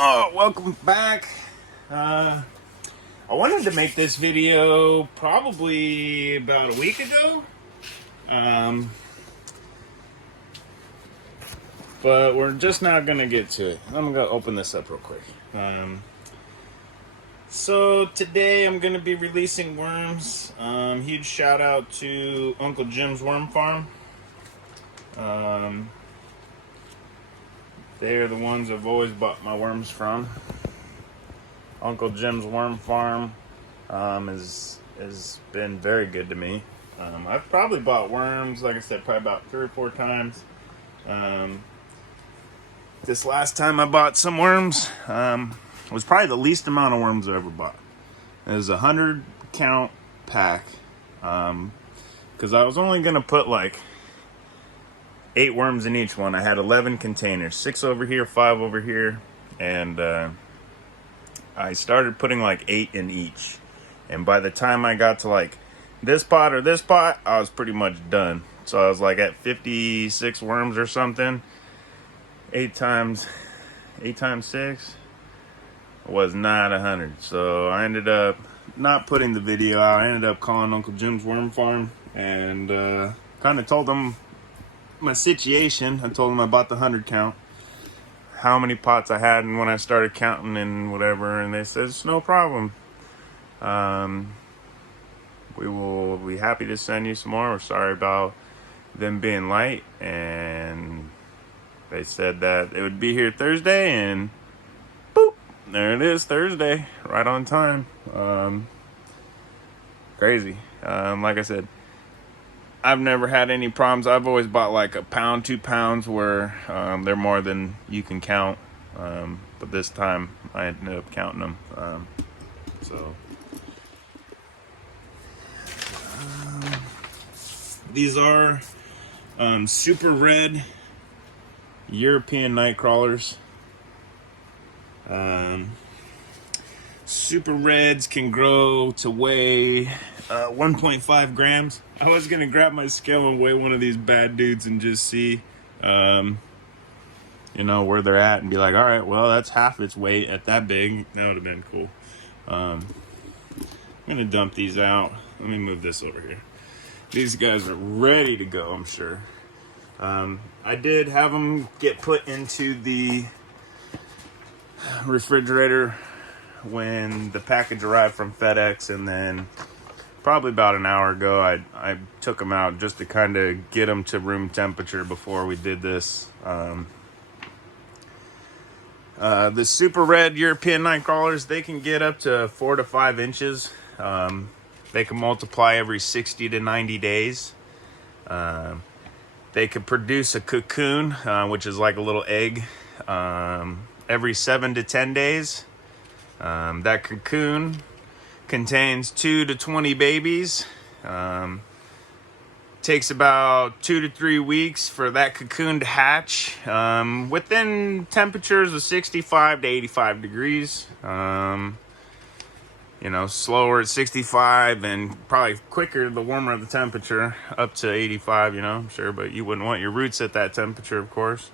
Oh, welcome back. I wanted to make this video probably about a week ago, um, but we're just not gonna get to it. I'm gonna open this up real quick. So today I'm gonna be releasing worms. Huge shout out to Uncle Jim's Worm Farm. They're the ones I've always bought my worms from. Uncle Jim's Worm Farm has been very good to me. I've probably bought worms, like I said, probably about 3 or 4 times. This last time I bought some worms was probably the least amount of worms I ever bought. It was 100 count pack, because I was only gonna put like 8 worms in each one. I had 11 containers, 6 over here, 5 over here, and I started putting like 8 in each. And by the time I got to like this pot or this pot, I was pretty much done. So I was like at 56 worms or something. 8 times 6 was not 100. So I ended up not putting the video out. I ended up calling Uncle Jim's Worm Farm and kind of told them my situation. I told them I bought the 100 count, how many pots I had, and when I started counting and whatever, and they said it's no problem. We will be happy to send you some more. We're sorry about them being light, and they said that it would be here Thursday, and boop, there it is, Thursday, right on time. Crazy. Like I said, I've never had any problems. I've always bought like a pound, 2 pounds, where they're more than you can count. But this time I ended up counting them. These are super red European night crawlers. Super reds can grow to weigh 1.5 grams. I was gonna grab my scale and weigh one of these bad dudes and just see, where they're at, and be like, all right, well, that's half its weight at that big. That would have been cool. I'm gonna dump these out. Let me move this over here. These guys are ready to go, I'm sure. I did have them get put into the refrigerator when the package arrived from FedEx, and then probably about an hour ago I took them out just to kind of get them to room temperature before we did this. The super red European night crawlers, they can get up to 4 to 5 inches. They can multiply every 60 to 90 days. They could produce a cocoon, which is like a little egg, every 7 to 10 days. That cocoon contains 2 to 20 babies. Takes about 2 to 3 weeks for that cocoon to hatch, within temperatures of 65 to 85 degrees. Slower at 65 and probably quicker the warmer the temperature, up to 85, I'm sure, but you wouldn't want your roots at that temperature, of course.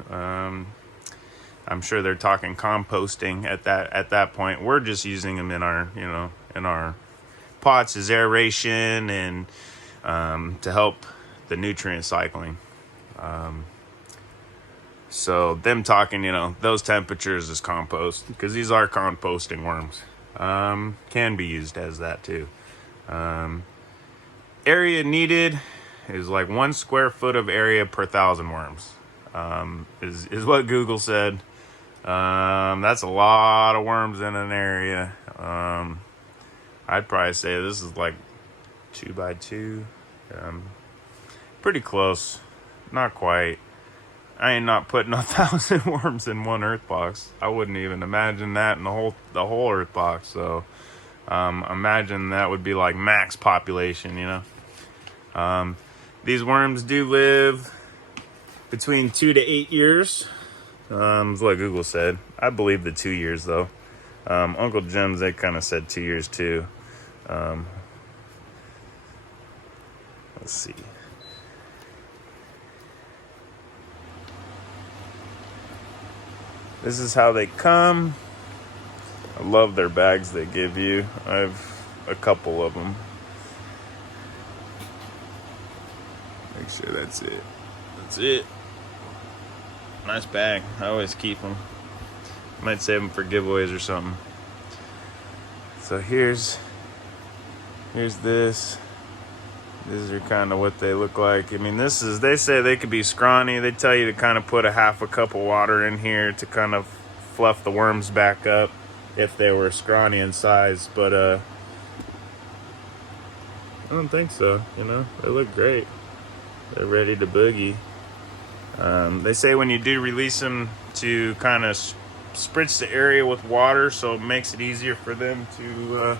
I'm sure they're talking composting at that point. We're just using them in our pots as aeration and to help the nutrient cycling. So them talking, those temperatures is compost, because these are composting worms. Can be used as that too. Area needed is like 1 square foot of area per 1,000 worms. Is what Google said. That's a lot of worms in an area. I'd probably say this is like 2 by 2. Pretty close. Not quite. I ain't not putting 1,000 worms in one earth box. I wouldn't even imagine that in the whole earth box. So imagine that would be like max population, These worms do live between 2 to 8 years. Is what Google said. I believe the 2 years though. Uncle Jim's, they kind of said 2 years too. Let's see. This is how they come. love their bags they give you. I have a couple of them. Make sure that's it. That's it. Nice bag. I always keep them. Might save them for giveaways or something. So here's this. These are kind of what they look like. I mean, this is, they say they could be scrawny. They tell you to kind of put a half a cup of water in here to kind of fluff the worms back up if they were scrawny in size. But I don't think so, you know. They look great. They're ready to boogie. They say when you do release them to kind of spritz the area with water so it makes it easier for them to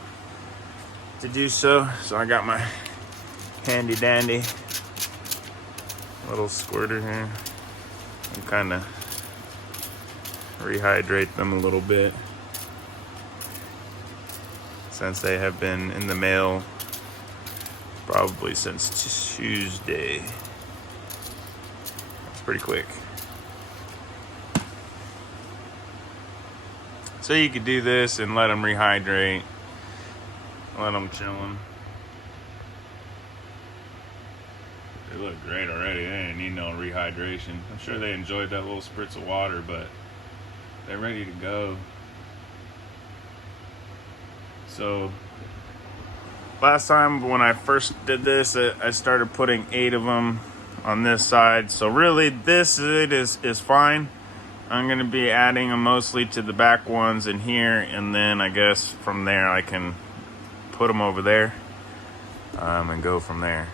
do so. So I got my handy dandy little squirter here and kind of rehydrate them a little bit since they have been in the mail probably since Tuesday. It's pretty quick. So you could do this and let them rehydrate, let them chill them. They look great already. They didn't need no rehydration. I'm sure they enjoyed that little spritz of water, but they're ready to go. So last time when I first did this, I started putting 8 of them on this side. So really this is fine. I'm going to be adding them mostly to the back ones in here, and then I guess from there I can put them over there and go from there.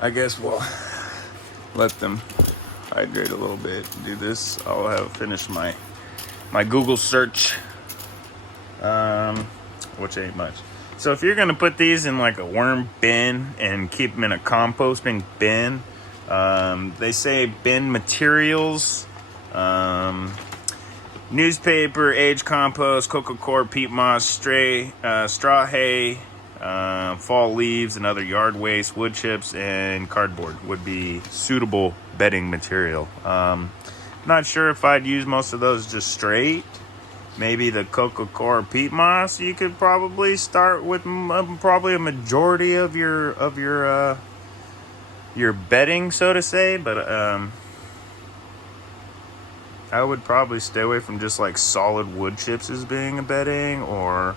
I guess we'll let them hydrate a little bit. Do this. I'll have finished my Google search, which ain't much. So if you're gonna put these in like a worm bin and keep them in a composting bin, they say bin materials, newspaper, aged compost, cocoa coir, peat moss, straw hay, fall leaves and other yard waste, wood chips, and cardboard would be suitable bedding material. Not sure if I'd use most of those just straight. Maybe the cocoa coir, peat moss, you could probably start with probably a majority of your bedding, so to say, but I would probably stay away from just like solid wood chips as being a bedding, or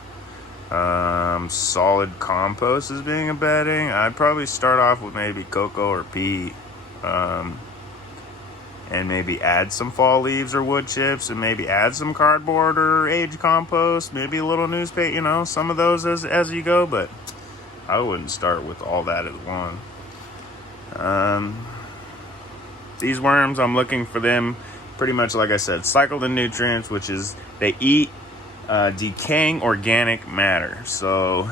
solid compost as being a bedding. I'd probably start off with maybe cocoa or peat, and maybe add some fall leaves or wood chips, and maybe add some cardboard or aged compost, maybe a little newspaper, you know, some of those as you go, but I wouldn't start with all that at once. These worms, I'm looking for them pretty much, like I said, cycle the nutrients, which is they eat decaying organic matter. So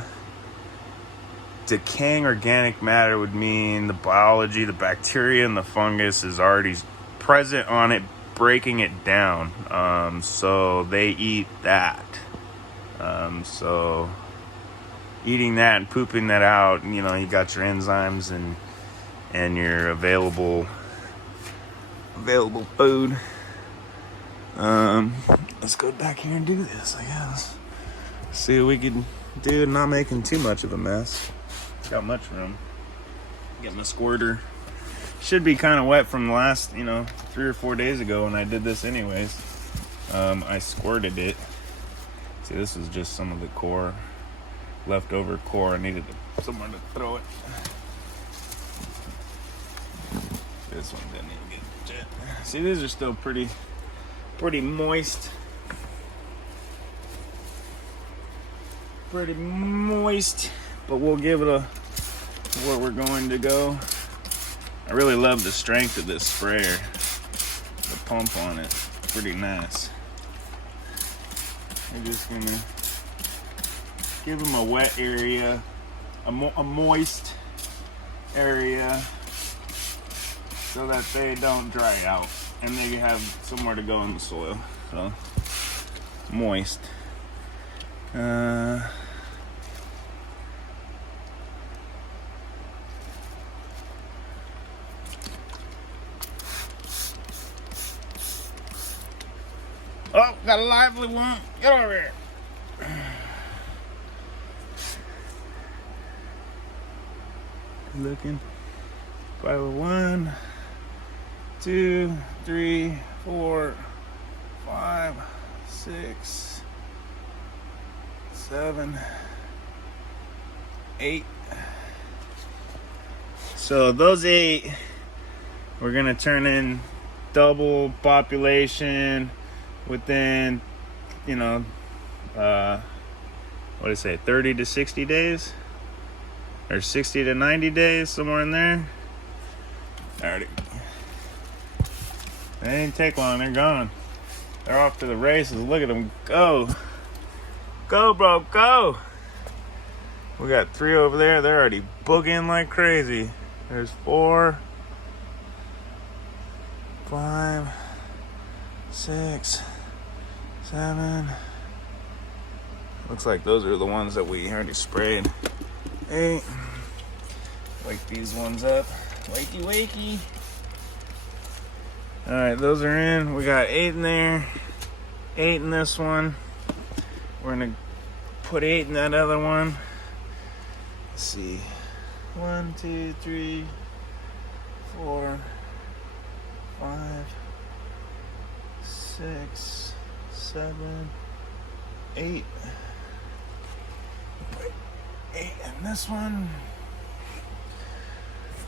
decaying organic matter would mean the biology, the bacteria and the fungus is already present on it, breaking it down. So they eat that. So eating that and pooping that out, you know, you got your enzymes and your available food. Let's go back here and do this, I guess. See what we can do, not making too much of a mess. Got much room. Get my squirter. Should be kind of wet from the last, 3 or 4 days ago when I did this anyways. I squirted it. See, this is just some of the core, leftover core. I needed somewhere to throw it. This one didn't even get jet. See, these are still pretty moist. Pretty moist, but we'll give it where we're going to go. I really love the strength of this sprayer. The pump on it, pretty nice. I'm just gonna give them a wet area, a moist area, so that they don't dry out and they have somewhere to go in the soil. So moist. Oh, got a lively one. Get over here. Looking. 501, 2, 3, 4, 5, 6, 7, 8. So those 8, we're gonna turn in double population within, you know, what do you say, 30 to 60 days? Or 60 to 90 days, somewhere in there. Alrighty. They didn't take long, they're gone. They're off to the races. Look at them go. Go, bro, go. We got 3 over there. They're already boogieing like crazy. There's 4, 5, 6, 7. Looks like those are the ones that we already sprayed. 8. Wake these ones up. Wakey, wakey. Alright, those are in. We got 8 in there. 8 in this one. We're going to put 8 in that other one. Let's see. 1, 2, 3, 4, 5, 6, 7, 8. 8 in this one.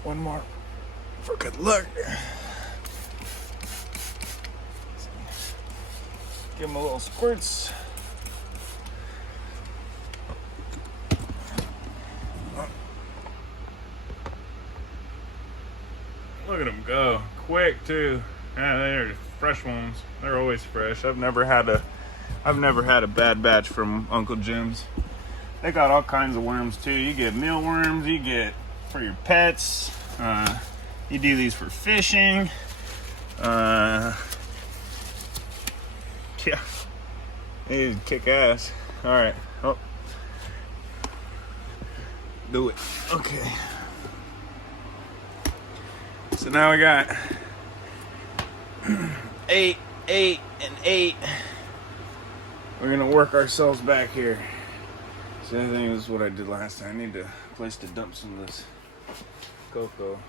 One more for good luck. Give them a little squirts. Look at them go. Quick too. Yeah, they're fresh ones. They're always fresh. I've never had a bad batch from Uncle Jim's. They got all kinds of worms too. You get mealworms, you get for your pets. You do these for fishing. Yeah, they kick ass. All right. Oh, do it. Okay. So now we got 8, 8, and 8. We're gonna work ourselves back here. So I think this is what I did last time. I need a place to dump some of this cocoa,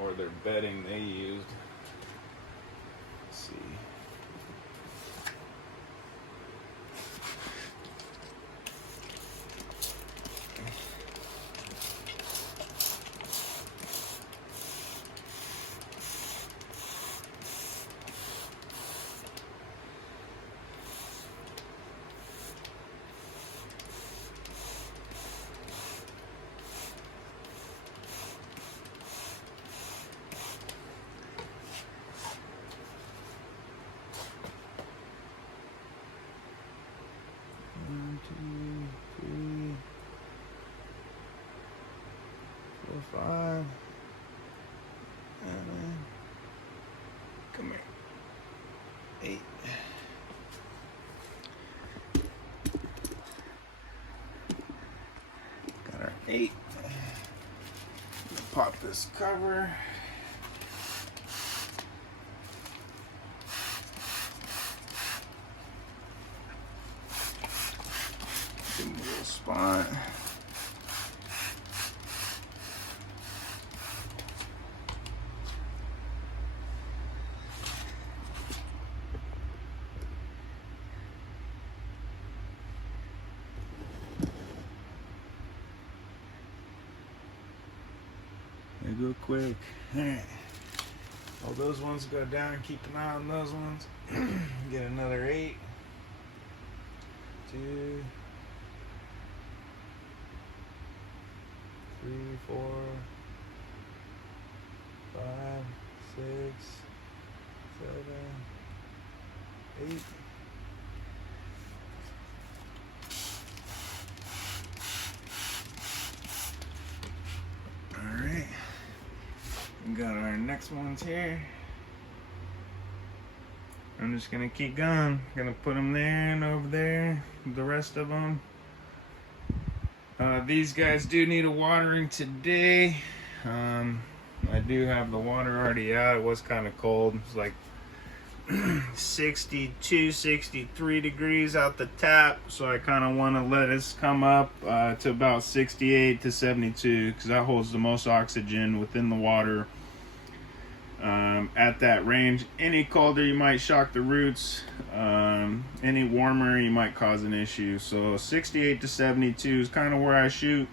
or their bedding they used. Let's see. Five. And then, come here. 8. Got our 8. Pop this cover. Give me a little spot. They go quick. Alright. All those ones go down. Keep an eye on those ones. Get another 8. 2, 3, 4, 5, 6, 7, 8. Alright. We got our next ones here. I'm just gonna keep going. Gonna put them there and over there. The rest of them. These guys do need a watering today. I do have the water already out. It was kind of cold. It's like 62, 63 degrees out the tap, so I kind of want to let this come up to about 68 to 72 because that holds the most oxygen within the water at that range. Any colder you might shock the roots, any warmer you might cause an issue. So 68 to 72 is kind of where I shoot.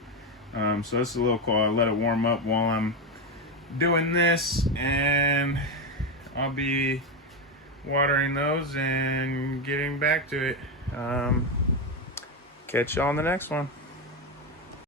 So it's a little cold. I let it warm up while I'm doing this, and I'll be watering those and getting back to it. Catch you on the next one.